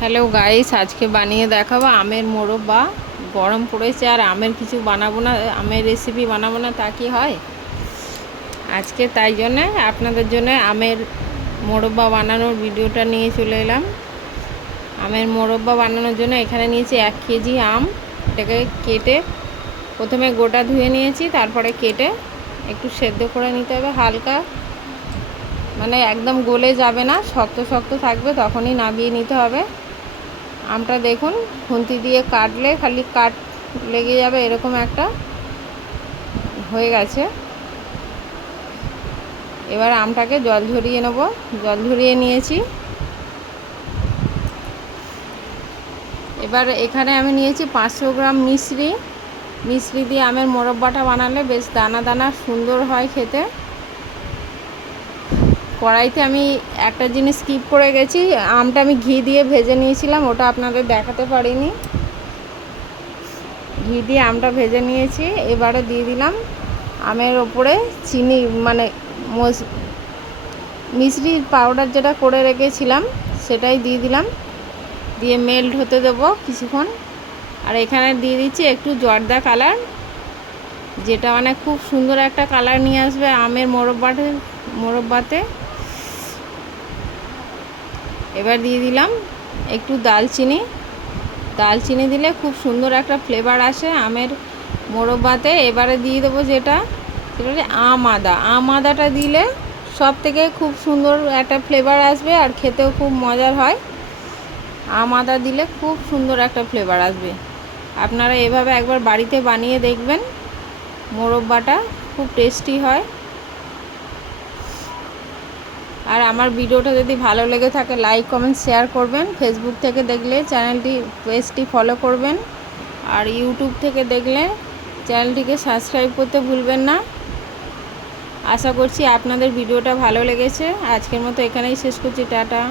Hello guys, আজকে বানিয়ে দেখাবো আমের মোরব্বা। গরম পড়েছে আর আমের কিছু বানাবো না, আমের রেসিপি বানাবো না তা কি হয়। আজকে তাই জন্যে আপনাদের জন্য আমের মোরব্বা বানানোর ভিডিওটা নিয়ে চলে এলাম। আমের মোরব্বা বানানোর জন্য এখানে নিয়েছি 1 কেজি আম। এটাকে কেটে প্রথমে গোটা ধুয়ে নিয়েছি, তারপরে কেটে একটু সেদ্ধ করে নিতে হবে হালকা, মানে একদম গলে যাবে না, শক্ত শক্ত থাকবে, তখনই নামিয়ে নিতে হবে। আমটা দেখুন, খুন্তি দিয়ে কাটলে খালি কাট লেগে যাবে, এরকম একটা হয়ে গেছে। এবার আমটাকে জল ঝরিয়ে নেব। জল ঝরিয়ে নিয়েছি। এবার এখানে আমি নিয়েছি 500 গ্রাম মিশ্রি। মিশ্রি দিয়ে আমের মোরব্বাটা বানালে বেশ দানা দানা সুন্দর হয় খেতে। কড়াইতে আমি একটা জিনিস স্কিপ করে গেছি, আমটা আমি ঘি দিয়ে ভেজে নিয়েছিলাম, ওটা আপনাদের দেখাতে পারিনি। ঘি দিয়ে আমটা ভেজে নিয়েছি। এবারে দিয়ে দিলাম আমের ওপরে চিনি, মানে মিশ্রির পাউডার যেটা করে রেখেছিলাম সেটাই দিয়ে দিলাম, দিয়ে মেল্ট হতে দেবো কিছুক্ষণ। আর এখানে দিয়ে দিচ্ছি একটু জর্দা কালার, যেটা মানে খুব সুন্দর একটা কালার নিয়ে আসবে আমের মোরব্বাতে। এবার দিয়ে দিলাম একটু দালচিনি। দালচিনি দিলে খুব সুন্দর একটা ফ্লেভার আসে আমের মোরব্বাতে। এবারে দিয়ে দেবো যেটা আম আদাটা দিলে সব থেকে খুব সুন্দর একটা ফ্লেভার আসবে আর খেতেও খুব মজার হয়। আম আদা দিলে খুব সুন্দর একটা ফ্লেভার আসবে। আপনারা এভাবে একবার বাড়িতে বানিয়ে দেখবেন, মোরব্বাটা খুব টেস্টি হয়। আর আমার ভিডিওটা যদি ভালো লেগে থাকে লাইক কমেন্ট শেয়ার করবেন। ফেসবুক থেকে দেখলে পেজটি ফলো করবেন, আর ইউটিউব থেকে দেখলে চ্যানেলটিকে সাবস্ক্রাইব করতে ভুলবেন না। আশা করছি আপনাদের ভিডিওটা ভালো লেগেছে। আজকের মতো এখানেই শেষ করছি, টাটা।